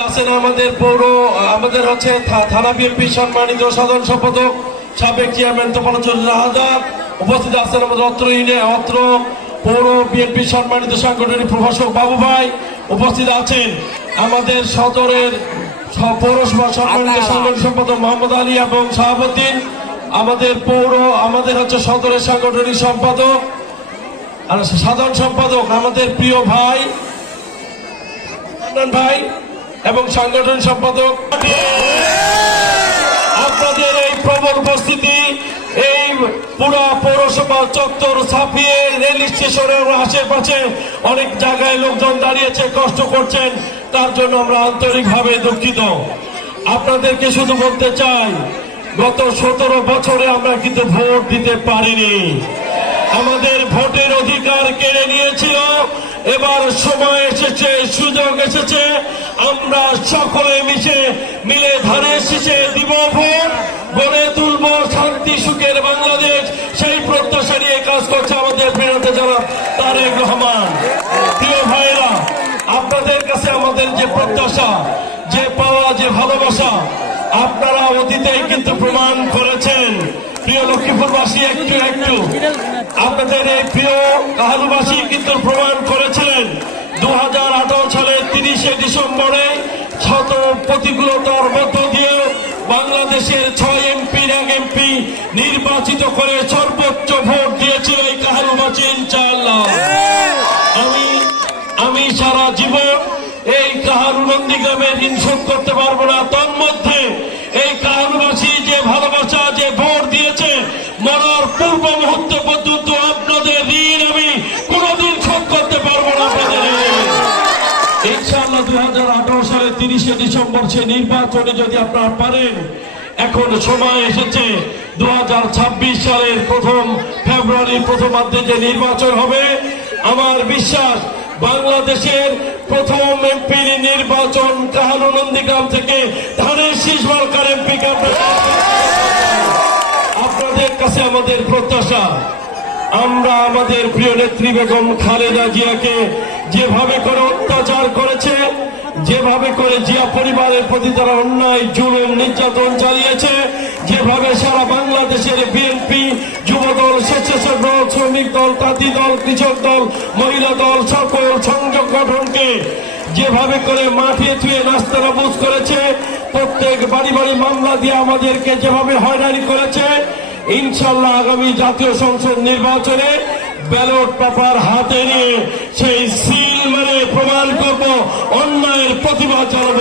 আছেন আমাদের হচ্ছে থানা বিএনপি সম্মানিত সাধারণ সম্পাদক সাবেক চেয়ারম্যান তোফাল চৌধুরী রাহাদার। উপস্থিত আছেন আমাদের অত্র পৌর বিএনপি সম্মানিত সাংগঠনিক প্রভাষক বাবু ভাই। উপস্থিত আছেন আমাদের সদরের পৌরসভা সম্মানিত সাংগঠনিক সম্পাদক মোহাম্মদ আলী এবং শাহাবুদ্দিন। আমাদের হচ্ছে সদরের সাংগঠনিক সম্পাদক আর সাধারণ সম্পাদক আমাদের প্রিয় ভাই ভাই এবং সাংগঠনিক সম্পাদক। আপনাদের এই প্রবল উপস্থিতি, এই পুরা পৌরসভা চত্বর ছাপিয়ে রেল স্টেশনের আশেপাশে অনেক জায়গায় লোকজন দাঁড়িয়েছে, কষ্ট করছেন, তার জন্য আমরা আন্তরিকভাবে দুঃখিত। আপনাদেরকে শুধু বলতে চাই, গত 17 বছরে আমরা কিন্তু ভোট দিতে পারিনি। আমাদের ভোটের অধিকার কেড়ে নিয়েছিল। এবার সময় এসেছে, সুযোগ এসেছে, আমরা সকলে মিলে ধানের শীষে দিব ভোট, গড়ে তুলব শান্তি সুখের বাংলাদেশ। সেই প্রত্যাশা নিয়ে কাজ করছে আমাদের প্রিয়তা জনাব তারেক রহমান। প্রিয় ভাইরা, আপনাদের কাছে আমাদের যে প্রত্যাশা, যে পাওয়া, যে ভালোবাসা আপনারা অতীতেই কিন্তু প্রমাণ করেছেন। প্রিয় লক্ষ্মীপুরবাসী, একটু আপনাদের এই প্রিয় কাহালুবাসী কিন্তু প্রমাণ করেছিলেন 2018 সালের 30 ডিসেম্বরে শত প্রতিকূলতার মধ্য দিয়ে বাংলাদেশের 6 এমপির 1 এমপি নির্বাচিত করে সর্বোচ্চ ভোট দিয়েছিল এই কাহালুবাসী। ইনশাআল্লাহ আমি সারা জীবন এই কাহালু নন্দীগ্রামের ঋণ শোধ করতে পারবো না। তন্মধ্যে এই কাহালুবাসী যে ভালোবাসা, যে ভোট দিয়েছে, মরার পূর্ব মুহূর্ত পর্যন্ত আপনাদের ঋণ আমি কোনোদিন শোধ করতে পারবো না। ইনশাআল্লাহ 2018 সালের 30 ডিসেম্বর সে নির্বাচনে যদি আপনারা পারেন, এখন সময় এসেছে 2026 সালের ফেব্রুয়ারি প্রথমার্ধে যে নির্বাচন হবে, আমার বিশ্বাস বাংলাদেশের প্রথম এমপির নির্বাচন কাহালু নন্দীগ্রাম থেকে ধানের শীষ সরকার এমপিকে আপনাদের কাছে আমাদের প্রত্যাশা, আমরা আমাদের প্রিয় নেত্রী বেগম খালেদা জিয়াকে যেভাবে করে অত্যাচার করেছে, যেভাবে করে জিয়া পরিবারের প্রতি তারা অন্যায় জুলুম নির্যাতন চালিয়েছে, যেভাবে সারা বাংলাদেশের বিএনপি, যুবদল, স্বেচ্ছাসেবক দল, শ্রমিক দল, তাঁতি দল, কৃষক দল, মহিলা দল, সকল সংগঠনকে যেভাবে করে মাঠিয়ে থুয়ে নাস্তানাবুদ করেছে, প্রত্যেক বাড়ি মামলা দিয়ে আমাদেরকে যেভাবে হয়রানি করেছে, ইনশাআল্লাহ আগামী জাতীয় সংসদ নির্বাচনে ব্যালট পেপার হাতে নিয়ে সেই সিল মেরে প্রমাণ করব, অন্যায়ের প্রতিবাদ জানাবো।